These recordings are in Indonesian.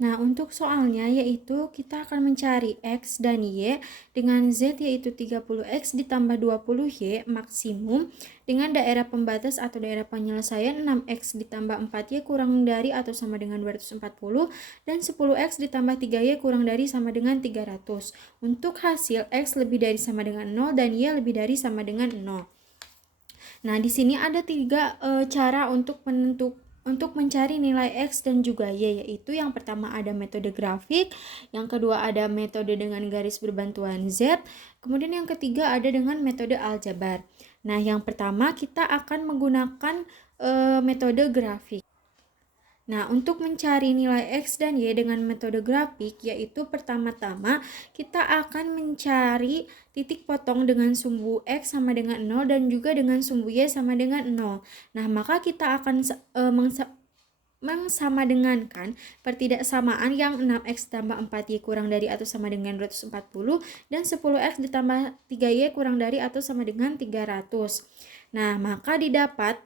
Nah, untuk soalnya yaitu kita akan mencari X dan Y dengan Z yaitu 30X ditambah 20Y maksimum dengan daerah pembatas atau daerah penyelesaian 6X ditambah 4Y kurang dari atau sama dengan 240 dan 10X ditambah 3Y kurang dari sama dengan 300. Untuk hasil X lebih dari sama dengan 0 dan Y lebih dari sama dengan 0. Nah, di sini ada tiga cara untuk mencari nilai X dan juga Y, yaitu yang pertama ada metode grafik, yang kedua ada metode dengan garis berbantuan Z, kemudian yang ketiga ada dengan metode aljabar. Nah, yang pertama kita akan menggunakan metode grafik. Nah, untuk mencari nilai X dan Y dengan metode grafik, yaitu pertama-tama kita akan mencari titik potong dengan sumbu X sama dengan 0 dan juga dengan sumbu Y sama dengan 0. Nah, maka kita akan mengsamadenggankan pertidaksamaan yang 6X tambah 4Y kurang dari atau sama dengan 240 dan 10X ditambah 3Y kurang dari atau sama dengan 300. Nah, maka didapat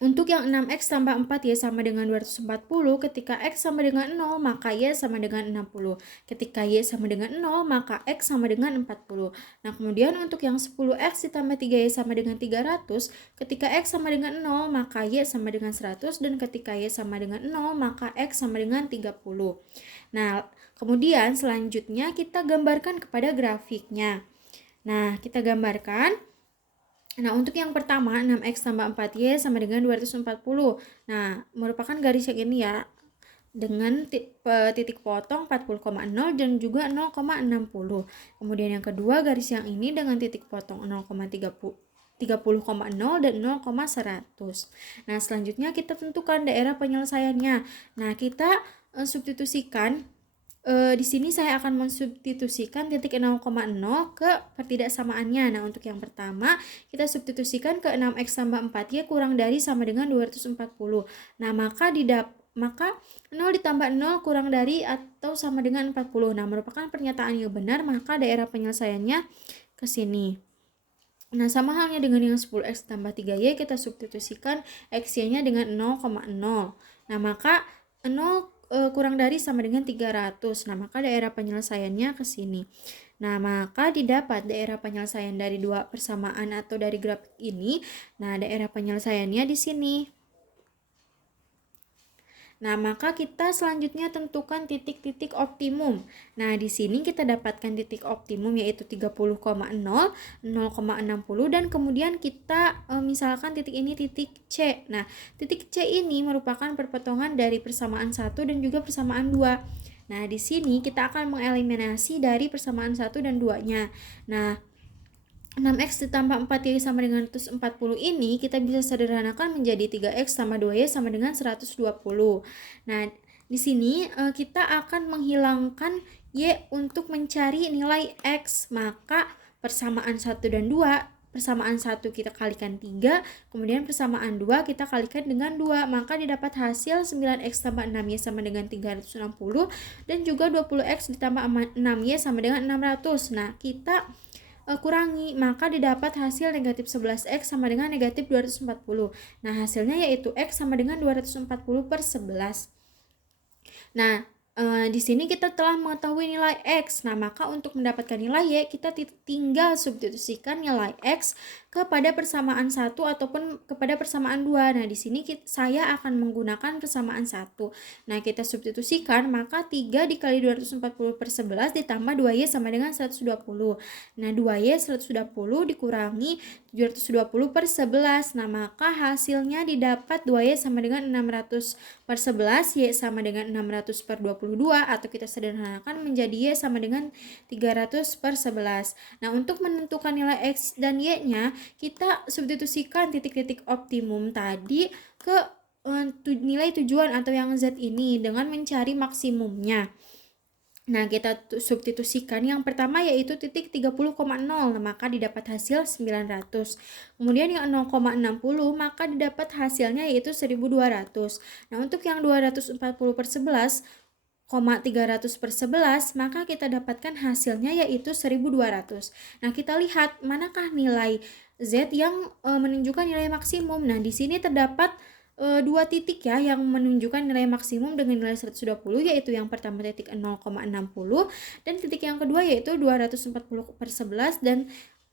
untuk yang 6X tambah 4Y sama dengan 240, ketika X sama dengan 0, maka Y sama dengan 60. Ketika Y sama dengan 0, maka X sama dengan 40. Nah, kemudian untuk yang 10X ditambah 3Y sama dengan 300, ketika X sama dengan 0, maka Y sama dengan 100, dan ketika Y sama dengan 0, maka X sama dengan 30. Nah, kemudian selanjutnya kita gambarkan kepada grafiknya. Nah, kita gambarkan. Nah, untuk yang pertama 6X tambah 4Y sama dengan 240. Nah, merupakan garis yang ini ya, dengan titik potong 40,0 dan juga 0,60. Kemudian yang kedua garis yang ini dengan titik potong 30,0 dan 0,100. Nah, selanjutnya kita tentukan daerah penyelesaiannya. Nah, kita substitusikan. Di sini saya akan mensubstitusikan titik 0,0 ke pertidaksamaannya. Nah, untuk yang pertama, kita substitusikan ke 6X tambah 4Y kurang dari sama dengan 240. Nah, maka 0 ditambah 0 kurang dari atau sama dengan 40. Nah, merupakan pernyataan yang benar, maka daerah penyelesaiannya ke sini. Nah, sama halnya dengan yang 10X tambah 3Y, kita substitusikan X-nya dengan 0,0. Nah, maka 0 kurang dari sama dengan 300. Nah, maka daerah penyelesaiannya ke sini. Nah, maka didapat daerah penyelesaian dari dua persamaan atau dari grafik ini. Nah, daerah penyelesaiannya di sini. Nah, maka kita selanjutnya tentukan titik-titik optimum. Nah, di sini kita dapatkan titik optimum yaitu 30,0, 0,60 dan kemudian kita misalkan titik ini titik C. Nah, titik C ini merupakan perpotongan dari persamaan 1 dan juga persamaan 2. Nah, di sini kita akan mengeliminasi dari persamaan 1 dan 2-nya. Nah, 6X ditambah 4Y sama dengan 140 ini kita bisa sederhanakan menjadi 3X tambah 2Y sama dengan 120. Nah, di sini kita akan menghilangkan Y untuk mencari nilai X. Maka persamaan 1 dan 2, persamaan 1 kita kalikan 3, kemudian persamaan 2 kita kalikan dengan 2. Maka didapat hasil 9X tambah 6Y sama dengan 360 dan juga 20X ditambah 6Y sama dengan 600. Nah, kita kurangi, maka didapat hasil negatif 11X sama dengan negatif 240. Nah, hasilnya yaitu X sama dengan 240 per 11. Nah, di sini kita telah mengetahui nilai X. Nah, maka untuk mendapatkan nilai Y, kita tinggal substitusikan nilai X kepada persamaan 1 ataupun kepada persamaan 2. Nah, di sini saya akan menggunakan persamaan 1. Nah, kita substitusikan, maka 3 dikali 240 per 11 ditambah 2Y sama dengan 120. Nah, 2Y 120 dikurangi 720 per 11. Nah, maka hasilnya didapat 2Y sama dengan 600 per 11, Y sama dengan 600 per 22, atau kita sederhanakan menjadi Y sama dengan 300 per 11. Nah, untuk menentukan nilai X dan Y-nya, kita substitusikan titik-titik optimum tadi ke nilai tujuan atau yang Z ini dengan mencari maksimumnya. Nah, kita substitusikan yang pertama yaitu titik 30,0, maka didapat hasil 900. Kemudian yang 0,60 maka didapat hasilnya yaitu 1200. Nah, untuk yang 240 per 11, 300 per 11, maka kita dapatkan hasilnya yaitu 1200. Nah, kita lihat manakah nilai Z yang menunjukkan nilai maksimum. Nah, di sini terdapat dua titik ya yang menunjukkan nilai maksimum dengan nilai 120, yaitu yang pertama titik 0,60 dan titik yang kedua yaitu 240/11 dan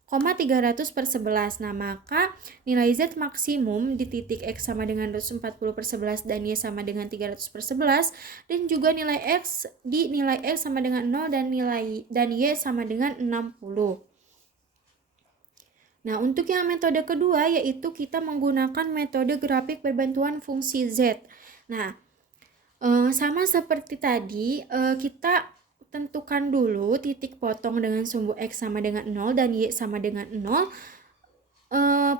300/11. Nah, maka nilai Z maksimum di titik X sama dengan 240/11 dan Y sama dengan 300/11, dan juga nilai X di nilai X sama dengan 0 dan Y sama dengan 60. Nah, untuk yang metode kedua yaitu kita menggunakan metode grafik berbantuan fungsi Z. Nah, sama seperti tadi, kita tentukan dulu titik potong dengan sumbu X sama dengan 0 dan Y sama dengan 0.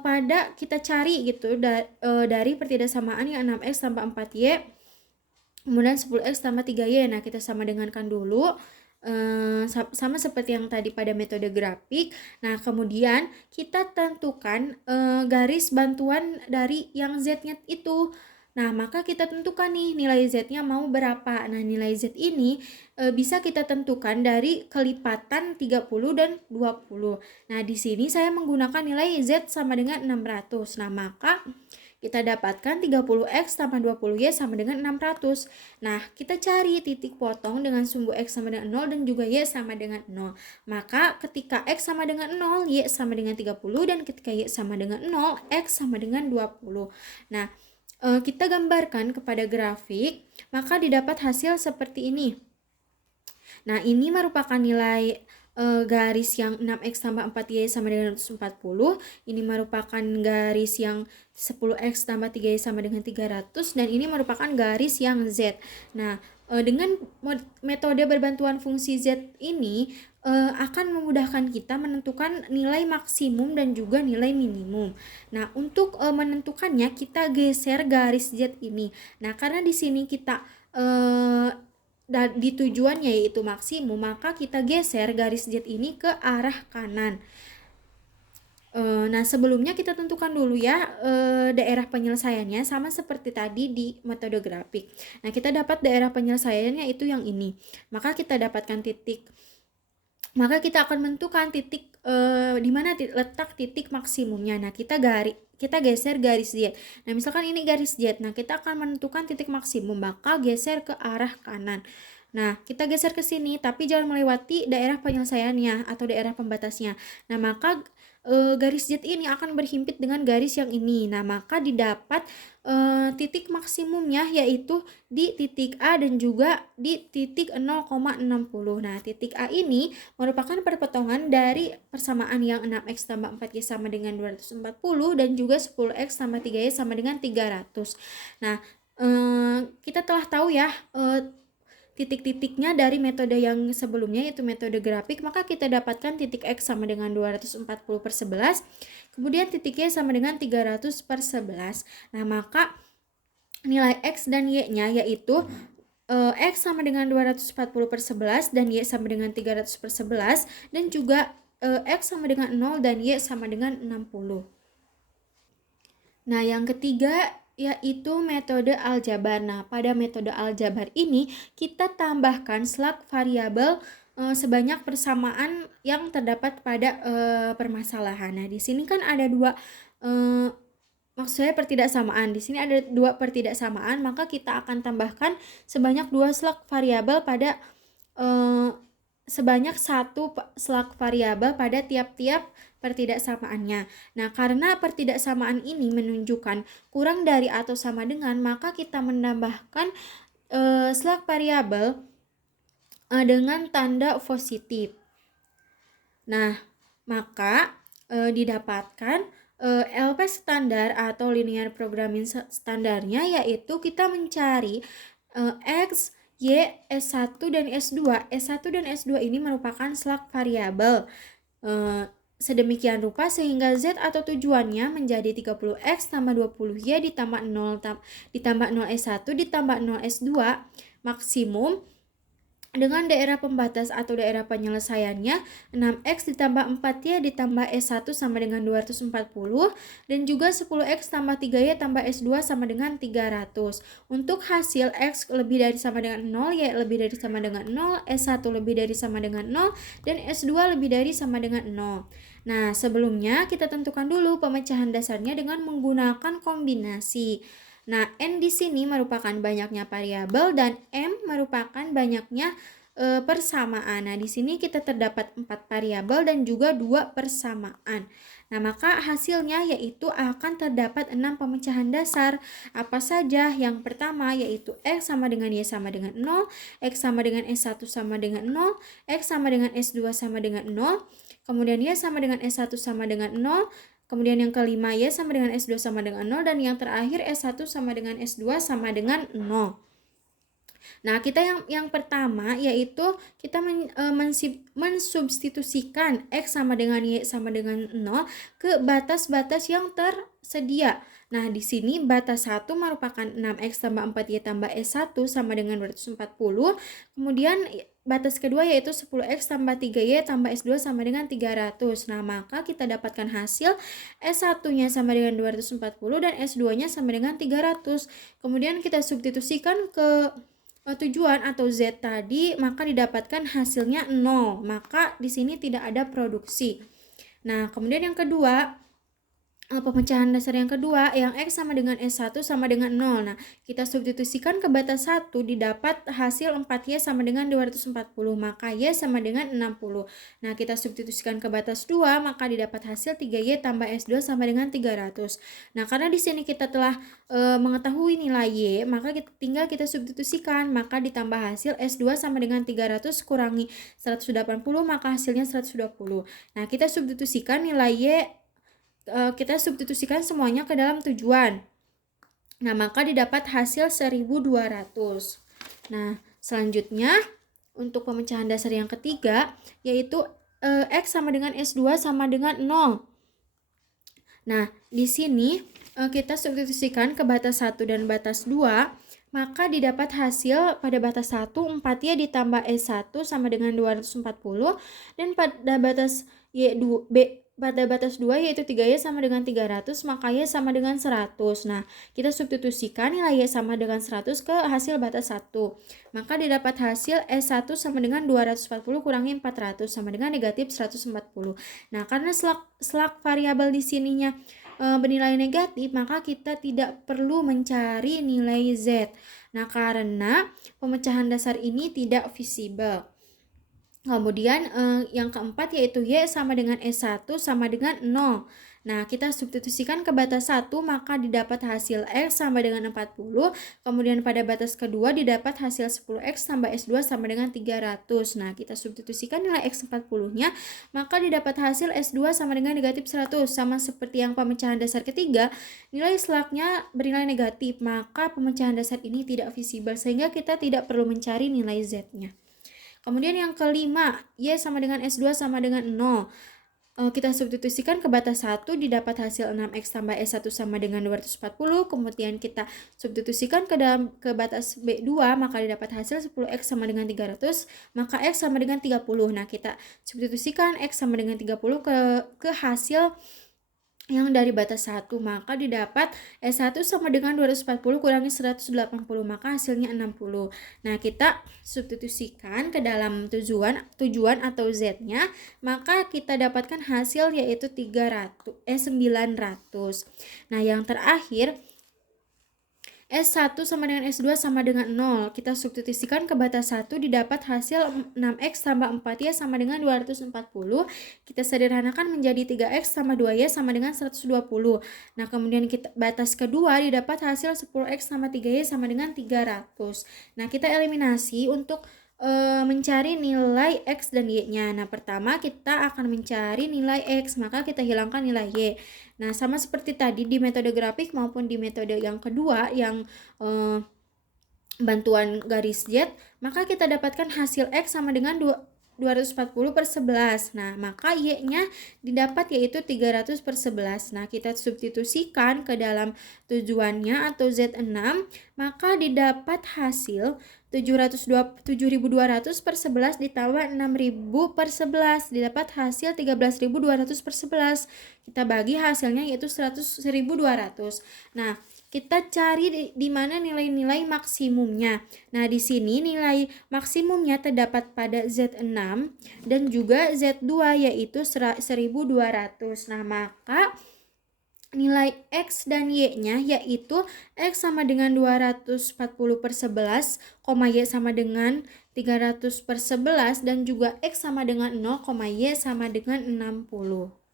Pada kita cari gitu dari pertidaksamaan yang 6X tambah 4Y kemudian 10X tambah 3Y. Nah, kita sama dengankan dulu. Sama seperti yang tadi pada metode grafik. Nah, kemudian kita tentukan garis bantuan dari yang Z-nya itu. Nah, maka kita tentukan nih nilai Z-nya mau berapa. Nah, nilai Z ini bisa kita tentukan dari kelipatan 30 dan 20. Nah, di sini saya menggunakan nilai Z sama dengan 600. Nah, maka kita dapatkan 30X tambah 20Y sama dengan 600. Nah, kita cari titik potong dengan sumbu X sama dengan 0 dan juga Y sama dengan 0. Maka ketika X sama dengan 0, Y sama dengan 30, dan ketika Y sama dengan 0, X sama dengan 20. Nah, kita gambarkan kepada grafik, maka didapat hasil seperti ini. Nah, ini merupakan nilai garis yang 6X tambah 4Y sama dengan 140. Ini merupakan garis yang 10X tambah 3Y sama dengan 300. Dan ini merupakan garis yang Z. Nah, dengan metode berbantuan fungsi Z ini akan memudahkan kita menentukan nilai maksimum dan juga nilai minimum. Nah, untuk menentukannya kita geser garis Z ini. Nah, karena di sini kita di tujuannya yaitu maksimum, maka kita geser garis Z ini ke arah kanan. Nah, sebelumnya kita tentukan dulu ya daerah penyelesaiannya sama seperti tadi di metode grafik. Nah, kita dapat daerah penyelesaiannya itu yang ini. Maka kita akan menentukan titik di mana letak titik maksimumnya. Nah, kita geser garis Z. Nah, misalkan ini garis Z. Nah, kita akan menentukan titik maksimum, maka geser ke arah kanan. Nah, kita geser ke sini, tapi jangan melewati daerah penyelesaiannya atau daerah pembatasnya. Nah, maka garis Z ini akan berhimpit dengan garis yang ini. Nah, maka didapat titik maksimumnya yaitu di titik A dan juga di titik 0,60. Nah, titik A ini merupakan perpotongan dari persamaan yang 6X tambah 4Y sama dengan 240 dan juga 10X tambah 3Y sama dengan 300. Nah, kita telah tahu ya titik-titiknya dari metode yang sebelumnya yaitu metode grafik, maka kita dapatkan titik X sama dengan 240/11, kemudian titik Y sama dengan 300/11. Nah, maka nilai X dan Y-nya yaitu X sama dengan 240/11 dan Y sama dengan 300/11, dan juga X sama dengan 0 dan Y sama dengan 60. Nah, yang ketiga yaitu metode aljabar. Nah, pada metode aljabar ini kita tambahkan slug variabel sebanyak persamaan yang terdapat pada permasalahan. Nah, di sini kan ada dua maksudnya pertidaksamaan. Di sini ada dua pertidaksamaan, maka kita akan tambahkan sebanyak dua slug variabel pada sebanyak satu slug variabel pada tiap-tiap pertidaksamaannya. Nah, karena pertidaksamaan ini menunjukkan kurang dari atau sama dengan, maka kita menambahkan slug variabel dengan tanda positif. Nah, maka didapatkan LP standar atau linear programming standarnya, yaitu kita mencari X, Y, S1 dan S2. S1 dan S2 ini merupakan slug variabel sedemikian rupa sehingga Z atau tujuannya menjadi 30X tambah 20Y ditambah 0 S1 ditambah 0 S2 maksimum dengan daerah pembatas atau daerah penyelesaiannya 6X ditambah 4Y ditambah S1 sama dengan 240, dan juga 10X tambah 3Y tambah S2 sama dengan 300. Untuk hasil X lebih dari sama dengan 0, Y lebih dari sama dengan 0, S1 lebih dari sama dengan 0, dan S2 lebih dari sama dengan 0. Nah, sebelumnya kita tentukan dulu pemecahan dasarnya dengan menggunakan kombinasi. Nah, N di sini merupakan banyaknya variabel dan M merupakan banyaknya persamaan. Nah, di sini kita terdapat 4 variabel dan juga 2 persamaan. Nah, maka hasilnya yaitu akan terdapat 6 pemecahan dasar. Apa saja? Yang pertama yaitu X sama dengan Y sama dengan 0, X sama dengan S1 sama dengan 0, X sama dengan S2 sama dengan 0, kemudian Y sama dengan S1 sama dengan 0, kemudian yang kelima Y sama dengan S2 sama dengan 0, dan yang terakhir S1 sama dengan S2 sama dengan 0. Nah, kita yang pertama yaitu kita mensubstitusikan X sama dengan Y sama dengan 0 ke batas-batas yang tersedia. Nah, di sini batas 1 merupakan 6X tambah 4Y tambah S1 sama dengan 240. Kemudian batas kedua yaitu 10X tambah 3Y tambah S2 sama dengan 300. Nah, maka kita dapatkan hasil S1-nya sama dengan 240 dan S2-nya sama dengan 300. Kemudian kita substitusikan ke tujuan atau Z tadi, maka didapatkan hasilnya 0. Maka di sini tidak ada produksi. Nah, kemudian yang kedua, pemecahan dasar yang kedua, yang X sama dengan S1 sama dengan 0. Nah, kita substitusikan ke batas 1, didapat hasil 4Y sama dengan 240, maka Y sama dengan 60. Nah, kita substitusikan ke batas 2, maka didapat hasil 3Y tambah S2 sama dengan 300. Nah, karena di sini kita telah mengetahui nilai Y, maka tinggal kita substitusikan, maka ditambah hasil S2 sama dengan 300 kurangi 180, maka hasilnya 120. Nah, kita substitusikan nilai Y, kita substitusikan semuanya ke dalam tujuan. Nah, maka didapat hasil 1200. Nah, selanjutnya untuk pemecahan dasar yang ketiga yaitu X sama dengan S2 sama dengan 0. Nah, di sini kita substitusikan ke batas 1 dan batas 2, maka didapat hasil pada batas 1 4Y ditambah S1 sama dengan 240, dan pada batas pada batas 2 yaitu 3Y sama dengan 300, maka Y sama dengan 100. Nah, kita substitusikan nilai Y sama dengan 100 ke hasil batas 1. Maka didapat hasil S1 sama dengan 240 kurangi 400 sama dengan negatif 140. Nah, karena selak variabel di sininya bernilai negatif, maka kita tidak perlu mencari nilai Z. Nah, karena pemecahan dasar ini tidak visible. Kemudian yang keempat yaitu Y sama dengan S1 sama dengan 0. Nah, kita substitusikan ke batas 1, maka didapat hasil X sama dengan 40. Kemudian pada batas kedua didapat hasil 10X tambah S2 sama dengan 300. Nah, kita substitusikan nilai X 40-nya, maka didapat hasil S2 sama dengan negatif 100. Sama seperti yang pemecahan dasar ketiga, nilai slaknya bernilai negatif, maka pemecahan dasar ini tidak visible, sehingga kita tidak perlu mencari nilai Z-nya. Kemudian yang kelima, Y sama dengan S2 sama dengan 0. Kita substitusikan ke batas 1, didapat hasil 6X tambah S1 sama dengan 240. Kemudian kita substitusikan ke batas B2, maka didapat hasil 10X sama dengan 300, maka X sama dengan 30. Nah, kita substitusikan X sama dengan 30 ke hasil yang dari batas 1, maka didapat S1 sama dengan 240 kurangi 180, maka hasilnya 60. Nah, kita substitusikan ke dalam tujuan atau Z-nya, maka kita dapatkan hasil yaitu 900. Nah, yang terakhir S1 sama dengan S2 sama dengan 0. Kita substitusikan ke batas 1, didapat hasil 6X tambah 4Y sama dengan 240. Kita sederhanakan menjadi 3X tambah 2Y sama dengan 120. Nah, kemudian batas kedua didapat hasil 10X tambah 3Y sama dengan 300. Nah, kita eliminasi untuk mencari nilai X dan Y-nya. Nah, pertama kita akan mencari nilai X, maka kita hilangkan nilai Y. Nah, sama seperti tadi di metode grafik maupun di metode yang kedua yang bantuan garis Z, maka kita dapatkan hasil X sama dengan 240 per 11. Nah, maka Y-nya didapat yaitu 300 per 11. Nah, kita substitusikan ke dalam tujuannya atau Z6, maka didapat hasil 7.200 per 11 ditambah 6.000 per 11, didapat hasil 13.200 per 11. Kita bagi hasilnya yaitu 100.200. Nah, kita cari di mana nilai-nilai maksimumnya. Nah, di sini nilai maksimumnya terdapat pada Z6 dan juga Z2 yaitu 1.200. Nah, maka nilai X dan Y-nya, yaitu X sama dengan 240/11, Y sama dengan 300/11, dan juga X sama dengan 0, Y sama dengan 60.